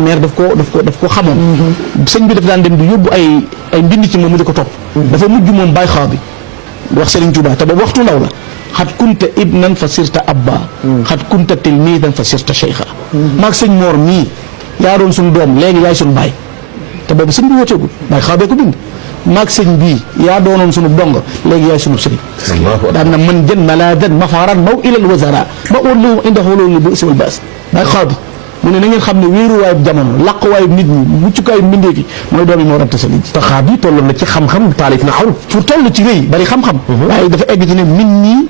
mère daf ko xamoon sëñ bi daf daan dem di yóbbu ay mbind ci moom mu di ko topp dafa mujj moom bàyyi xaw bi wax Serigne Touba te boobu waxtu ndaw la xat kunta ibnan fa sirta abba xat kunta tilmidan fa sirta cheikha maag sëñ Mor mii yaa doon suñu doom léegi yaay suñu baay te boobu sëñ bi wóoteegul bàyyi xaw bee ko bind maag sëñ bii yaa doonoon sunu dongo léegi yaay sunu sëriñ daan na man jën maladan mafaaran maw ilal wazara ba ullu inda xoloolu bu ismal baas bàyyi xaw bi mu ne na ngeen xam ne wéeruwaayu jamono làquwaayu nit ñi muccukaayu mbindee fi mooy doom yi moo ranta sëriñ te xaar bi tolloon na ci xam-xam taalif na xaw pour toll ci rëy bari xam-xam waaye dafa egg ci ne min nii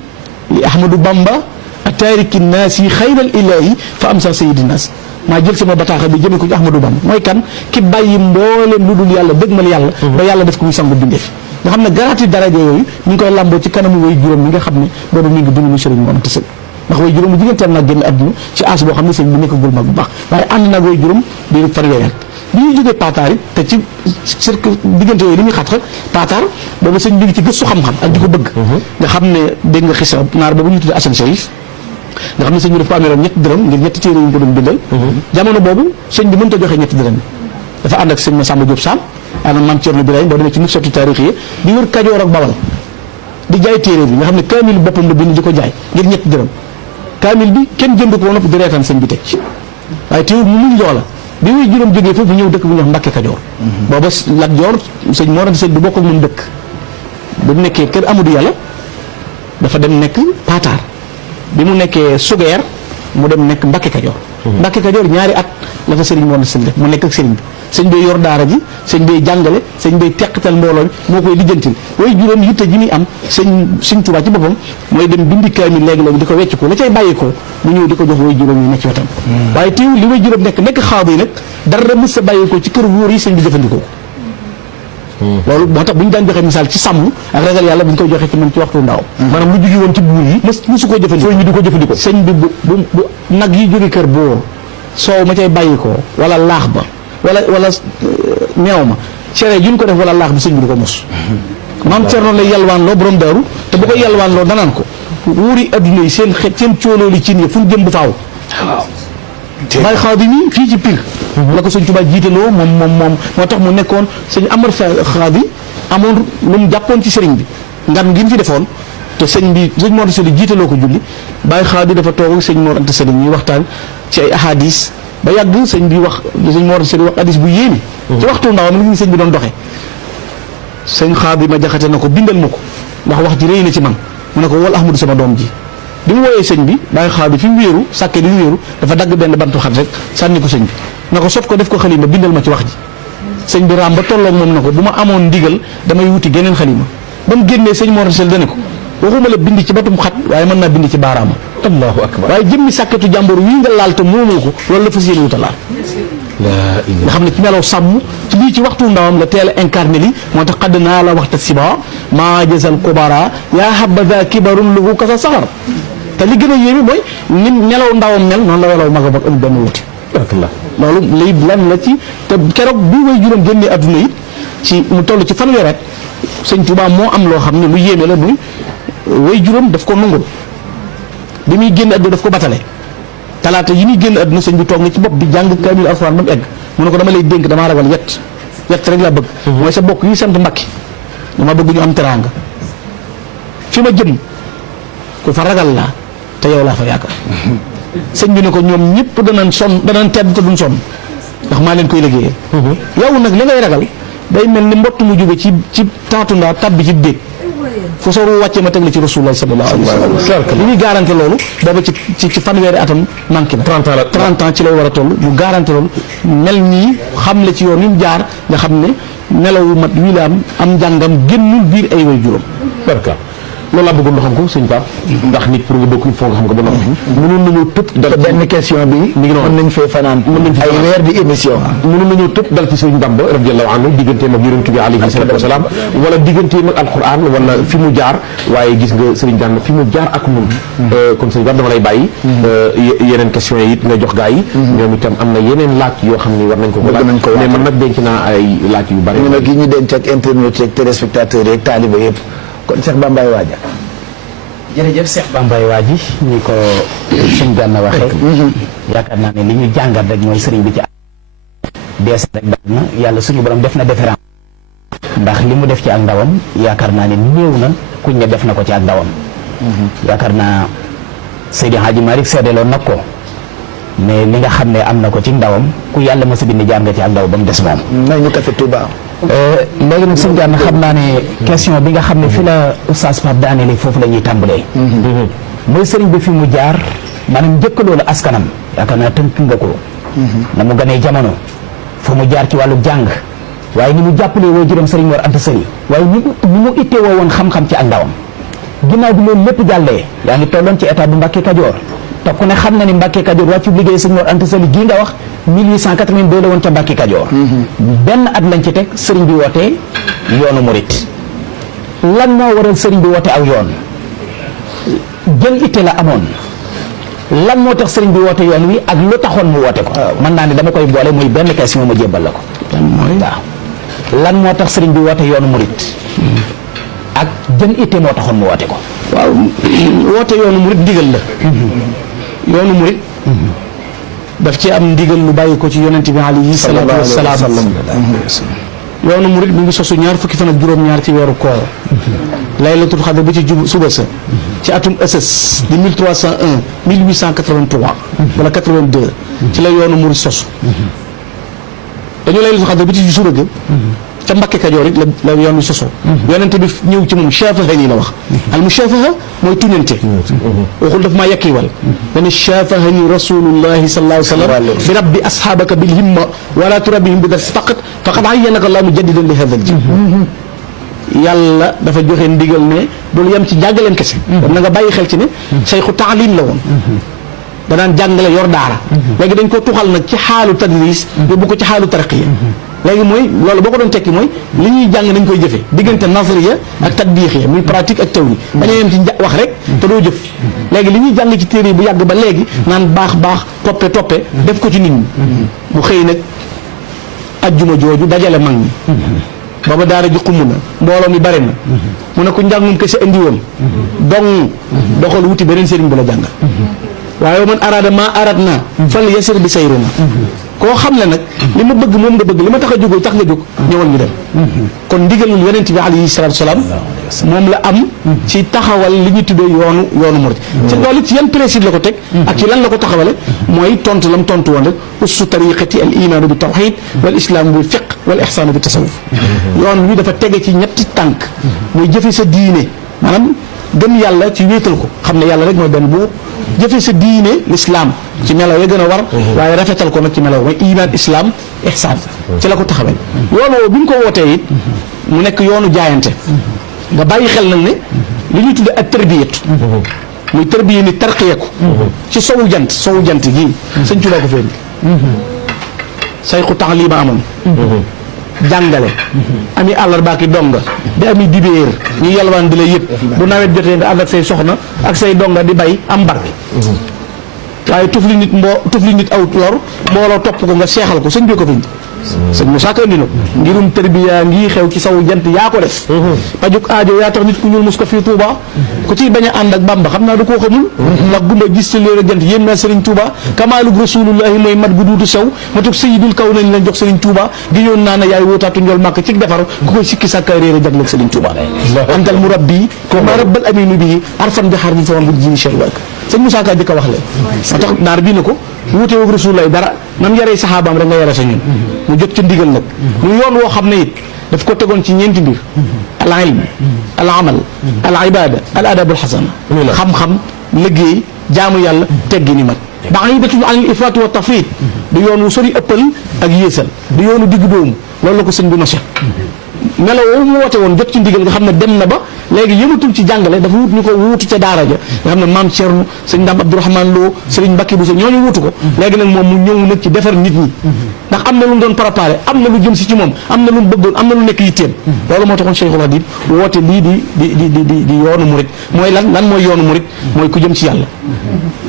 li ahmadou bamba a taariki naas yi xayral ilaahi fa am sa sayidi naas maa jël sama bataaxa bi jëme ko ci ahmadou bamba mooy kan ki bàyyi mbooleem lu dul yàlla dëgmal yàlla ba yàlla def ko muy sangu bindee fi nga xam ne garaati daraja yooyu ñu ngi koy lamboo ci kanamu way juróom mi nga xam ne boobu mi ngi dund muy sëriñ moo ranta sëriñ ndax way juróom bu jigéenteel nag génn àdduna ci âge boo xam ne sëñ bi nekkagul mag bu baax waaye ànd nag way juróom di fanweeri at bi ñuy jógee paataar it te ci cirque diggante yooyu li muy xat paataar boobu sëñ bi ngi ci gëstu xam-xam ak di ko bëgg nga xam ne dégg nga xisa naar boobu ñu tuddee Assane Chérif nga xam ne sëñ bi dafa ko ameeloon ñetti dërëm ngir ñetti téere yu ñu ko doon bindal jamono boobu sëñ bi mënut a joxe ñetti dërëm dafa ànd ak sëñ Massamba Diop Sam ànd Mame Thierno Birahim boo demee ci nusatu taarix yi di wër Kajoor ak Bawal di jaay téere bi nga xam ne kaamil boppam la bind di ko jaay ngir ñetti dërëm kaamil bi kenn jënd ko woon di reetaan sëñ bi teg ci waaye teewul mu muñ loola bi muy juróom jógee foofu ñëw dëkk bu ñuy wax Mbàkke Kajoor booba Lat Joor sëñ moo sëñ bi bokk ak moom dëkk bu mu nekkee kër Amadou Yàlla dafa dem nekk Paataar bi mu nekkee Sugeer mu dem nekk Mbàkke Kajoor Mbàkke Kajoor ñaari at la fa sëriñ moo sëñ def mu nekk ak sëriñ bi sëñ bay yor daara ji sëñ bay jàngale sëñ bay teqatal mbooloo mi moo koy lijjantil way juróom yitte ji muy am sëñ Tuubaa ci boppam mooy dem bindi kaamil léegi-léegi di ko wecc ko la cay bàyyi ko mu ñëw di ko jox way juróom yi nekk ci wetam waaye teew li way juróom nekk xaaba yi nag dara mës sa bàyyi ko ci kër wóor yi sëñ bi jëfandikoo loolu moo tax bu ñu daan joxe misaal ci sàmm ak ragal yàlla bu ñu koy joxe ci moom ci waxtu ndaw maanaam lu jóge woon ci buur yi mësu koo jëfandikoo ñu di ko jëfandikoo sëñ bi bu nag yi jóge kër boo soow ma cay bàyyi ko wala laax ba wala meew ma cere juñ ko def wala laax bi sëñ bi du ko mos maam Cerno lay yalwaan loo borom daaru te bu ko yalwaan loo danaan ko wuuri adduna yi seen coolooli cin yi fu ñu jëm bu faaw bàyyi xaw bi nii fii ci Pire la ko sëñ Tuubaa jiitaloo moom moo tax mu nekkoon sëñ Amar xaw bi amoon lu mu jàppoon ci sëriñ bi ngan gi mu fi defoon te sëñ Mor Anta Sali jiitaloo ko julli bàyyi xaw bi dafa toog ak sëñ Mor Anta Sali ñuy waxtaan ci ay ahadis ba yàgg sëñ bi wax sëñ Mor Anta Sali wax hadis bu yéeme ci waxtu ndaw am li sëñ bi doon doxee sëñ xaw bi ma jaxate na ko bindal ma ko ndax wax ji rëy na ci man mu ne ko wol Ahmadu sama doom ji bi mu wooyee sëñ bi bàyyi xaw bi fi mu wéeru sàkkee bi mu wéeru dafa dagg benn bantu xat rek sànni ko sëñ bi na ko sot ko def ko xalima bindal ma ci wax ji sëñ bi raam ba tolloog moom na ko bu ma amoon ndigal damay wuti geneen xalima ba mu génnee sëñ Mor Anta Sali dane ko waxuma la bind ci batum xat waaye mën naa bind ci baaraama allahu akbar waaye jëmmi sàkketu jàmbur wii nga laal te moomoo ko loolu la fas yéene wuta laal nga xam ne ci melaw sàmm ci lii ci waxtu ndawam la teel a incarné li moo tax xadd naa la waxta siba maa jësal kubara yaa habada kibarun luhu kasa saxar te li gën a yéeme mooy ni nelaw ndawam mel noonu la welaw mag a mag amul benn wuti loolu lay lan la ci te keroog bi way juróom génnee adduna yi ci mu toll ci fanweeri at sëñ Tuubaa moo am loo xam ne lu yéeme la muy way juróom daf ko nangul bi muy génn adduna daf ko batale talaata yi muy génn adduna sëñ bi toog na ci bopp bi jàng kaamil alxuraan ba mu egg mu ne ko dama lay dénk damaa ragal yett rek laa bëgg mooy sa bokk yi sant Mbàkke dama bëgg ñu am teraanga fi ma jëm ku fa ragal laa te yow laa fa yaakaar sëñ bi ne ko ñoom ñëpp danañ tedd te duñ sonn ndax maa leen koy liggéeyee yow nag li ngay ragal day mel ni mbott mu jóge ci taatu ndaa tabbi ci déeg fu soru wàcce ma teg la ci rasulullah sallallahu alayhi wa sallam li muy garanté loolu booba ci fanweeri atam manqué na 30 ans ci lay war a toll mu garanté loolu mel nii xam la ci yoon wi mu jaar nga xam ne nelawu mat wii la am njàngam génnul biir ay way juróom loolu laa bëggoon xam ko sëñ Pape ndax nit pour nga bokk il faut nga xam ko ba noppi mënoon nañoo tëb dal benn question bi mi ngi noonu mën nañ fee fanaan ay weer di émission mënoon nañoo tëb dal ci sëñ Bamba radiyallahu anhu digganteem ak yonent bi alayhi salaatu wa salaam wala digganteem ak alquran wala fi mu jaar waaye gis nga sëriñ Gana fi mu jaar ak nun kon sëñ Pape dama lay bàyyi yeneen question yi it nga jox gaa yi ñoom itam am na yeneen laaj yoo xam ni war nañ ko laaj mais man nag denc naa ay laaj yu bari ñu nag yi ñu denc ak internet yeeg téléspectateurs yeeg taaliba yëpp kon Cheikh Bambaye Waaja jërëjëf Cheikh Bambaye Waaji ni ko sëñ Gana waxee yaakaar naa ne li ñu jàngat rek mooy sëriñ bi ci dees rek dal na yàlla suñu borom def na différence ndax li mu def ci ak ndawam yaakaar naa ne néew na kuñ ne def na ko ci ak ndawam yaakaar naa Seydi Hadji Malick seedeloon nag ko mais li nga xam ne am na ko ci ndawam ku yàlla ma sa bind jaar nga ci ak ndaw ba mu des moom may ñu café Touba léegi nag sëñ Gana xam naa ne question bi nga xam ne fi la oustaz Pape daanele foofu la ñuy tàmbalee mooy sëriñ bi fi mu jaar maanaam njëkk loolu askanam yaakaar naa tënk nga ko na mu ganee jamono fu mu jaar ci wàllu jàng waaye ni mu jàppalee woo juróom sëriñ Mor Anta Sali waaye ni mu ittee woo woon xam-xam ci ak ndawam ginnaaw bi loolu lépp jàllee yaa ngi tolloon ci état bu Mbàkke Kajoor te ku ne xam na ni Mbàkke Kajoor wàccu liggéey sëriñ Mor Anta Sali gii nga wax 1882 la woon ca Mbàkke Kajoor benn at lañ ci teg sëriñ bi wootee yoonu murit lan moo waral sëriñ bi woote aw yoon jël itte la amoon lan moo tax sëriñ bi woote yoon wi ak lu taxoon mu woote ko mën naa ne dama koy boole muy benn question ma jébbal la ko waaw lan moo tax sëriñ bi woote yoonu murit ak jën itte moo taxoon mu woote ko waaw woote yoonu murit ndigal la yoonu murit daf ci am ndigal lu bàyyi ko ci yonent bi alayhi salaatu wasalaam yoonu murit mu ngi sosu ñaar fukki fan ak juróom-ñaar ci weeru koor laylatul xadr bi ci suba sa ci atum SS di 1301 1883 wala 82 ci la yoonu murit sosu dañu laylatul xadr bi ci suba ga ca Mbàkke Kajoor it la yoon wi sosoo yonente bi ñëw ci moom shafaha nii la wax al mushafaha mooy tuñante waxul daf maa yekkiwal dana shafahani rasulullahi sallallahu alayhi wa sallam bi rabbi ashabaka bil himma wala turabihim bi dar faqat faqad ayyanaka allah mujaddidan li hadha al jin yàlla dafa joxe ndigal ne bul yem ci jàngaleen kese dam na nga bàyyi xel ci ne cheikhu taalim la woon danaan jàngale yor daara léegi dañ ko tuxal nag ci xaalu tadris yóbbu ko ci xaalu tarqiya léegi mooy loolu boo ko doon tekki mooy li ñuy jàng nañ koy jëfe diggante nazariya ak tatbiqiya muy pratique ak théorie dañoo yem ci wax rek te doo jëf léegi li ñuy jàng ci téere yi bu yàgg ba léegi naan baax toppe def ko ci nit ñi mu xëy nag ajjuma jooju dajale mag ñi booba daara ji xumb na mbooloo mi bari na mu ne ko njàngum kese andi woon dong doxal wuti beneen sëriñ bu la jàngal waaye man araada maa araad naa fal yasir bi sayru na koo xam ne nag li ma bëgg moom nga bëgg li ma tax a jógul tax nga jóg ñëwal ñu dem kon ndigalul yonent bi alayhi salaatu salaam moom la am ci taxawal li ñu tuddee yoonu murid ci loolu ci yan principe la ko teg ak ci lan la ko taxawale mooy tontu lam tontu woon rek ussu tariqati al imaanu bi tawxid wal islaamu bi fiq wal ixsaanu bi tasawuf yoon wi dafa tege ci ñetti tànk muy jëfe sa diine maanaam gëm yàlla ci wéetal ko xam ne yàlla rek mooy benn buur jëfe sa diine l'islam ci melaw ya gën a war waaye rafetal ko nag ci melaw mooy iman islam ihsan ci la ko taxawee yoon woo bi ñu ko wootee it mu nekk yoonu jaayante nga bàyyi xel nag ne li ñuy tudde ak tarbiyatu muy tarbiya ni tarqiyeku ci sowu jant gii sëñ Tuubaa ko feeñ sayxu taxlima amoon jàngale ami àllarba ki donga di ami dibéer ñu yalwaan di la yëpp bu nawet jotee nga ànd ak say soxna ak say donga di bay am barke waaye tufli nit aw lor mbooloo topp ko nga seexal ko sëñ bi ko fiñ sëñ Moussa Ka indi na ko ngirum tërbiya ngi xew ci sawu jant yaa ko def pajuk aajo yaa tax nit ku ñuul mus ko fii Touba ku ciy bañ a ànd ak Bamba xam naa du koo xamul ndax gumba gis ci leer ak jant yéem naa Serigne Touba kamaalug rasulullahi mooy mat gu duutu sew matuk sayidul kaw nañ lañ jox Serigne Touba gi yoon naa ne yaay wóotaatu njol màkk ci defar ku koy sikki sàkkaay réer a jagleeg Serigne Touba antal murabbi ma rabbal aminu bii arfan bi xar bi fawan bu jini sherwak sëñ Moussa Ka jëkk a wax la moo tax naar bii na ko wuute woog rasulullahi dara nam yaree saxaabaam rek nga yare sa ñun mu jot ci ndigal nag mu yoon woo xam ne it daf ko tegoon ci ñeenti mbir al ilm al amal al ibada al adab al xasana xam-xam liggéey jaamu yàlla teggi ni mat ba'idatun an al ifrat wa tafrit du yoon wu sori ëppal ak yéesal du yoonu digg doomu loolu la ko sëñ bi nose melo woowu mu woote woon jot ci ndigal nga xam ne dem na ba léegi yëmatul ci jàngale dafa wut ñu ko wuutu ca daara ja nga xam ne maam Thierno sëñ Ndam Abdourahmane Lo sëriñ Mbacke Bousso ñooñu wuutu ko léegi nag moom mu ñëw nag ci defar nit ñi ndax am na lu mu doon préparé am na lu jëm si ci moom am na lu mu bëggoon am na lu nekk yitteem loolu moo taxoon Cheikhul Khadim woote lii di yoonu murit mooy lan mooy yoonu murit mooy ku jëm ci yàlla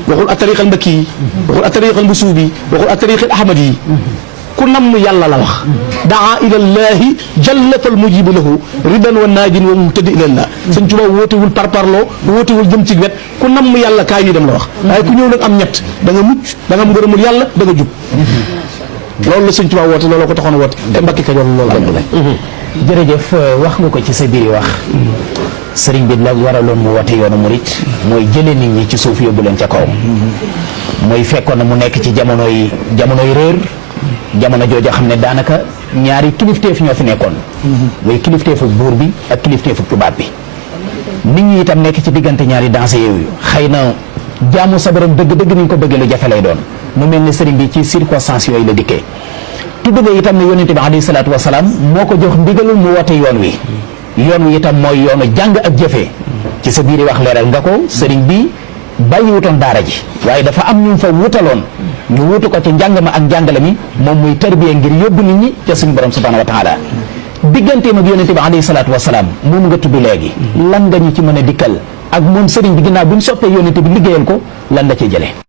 waxul atariqal mbakki yi waxul atariqal mbusuubi yi waxul atariqal ahmadi yi ku namm yàlla la wax daa ilallahi jallafal mujibu lahu ridan wa naajin wa muhtadi ilallah sëñ Tuubaa wootewul parparloo wootewul jëm ci wet ku namm yàlla kaay ñu dem la wax waaye ku ñëw nag am ñett da nga mucc da nga am ngërëmul yàlla da nga jub loolu la sëñ Tuubaa woote looloo ko taxoon woote te Mbàkke Kajoor loolu la jërëjëf wax nga ko ci sa biir wax sëriñ bi la waraloon mu woote yoonu murit mooy jëlee nit ñi ci suuf yóbbu leen ca kaw mooy fekkoon na mu nekk ci jamonoy réer jamono jooju xam ne daanaka ñaari kilifteef ñoo fi nekkoon muy kilifteefu buur bi ak kilifteefu tubaab bi nit ñi itam nekk ci diggante ñaari danse yooyu xëy na jaamu sa borom dëgg-dëgg ni ñu ko bëggee lu jafe lay doon mu mel ni sëriñ bi ci circonstances yooyu la dikkee tudd nga itam ne yonente bi alayhi salaatu wasalaam moo ko jox ndigalul mu woote yoon wi itam mooy yoonu jàng ak jëfee ci sa biir wax leeral nga ko sëriñ bi bàyyi wutoon daara ji waaye dafa am ñu fa wutaloon ñu wutu ko ci njàng ma ak njàngale mi moom muy tarbiya ngir yóbbu nit ñi ca suñu borom subhanahu wa taala digganteem ak yonente bi alayhi salaatu wasalaam moom nga tudd léegi lan nga ñu ci mën a dikkal ak moom sëriñ bi ginnaaw bi ñu soppee yonente bi liggéeyal ko lan la ci jëlee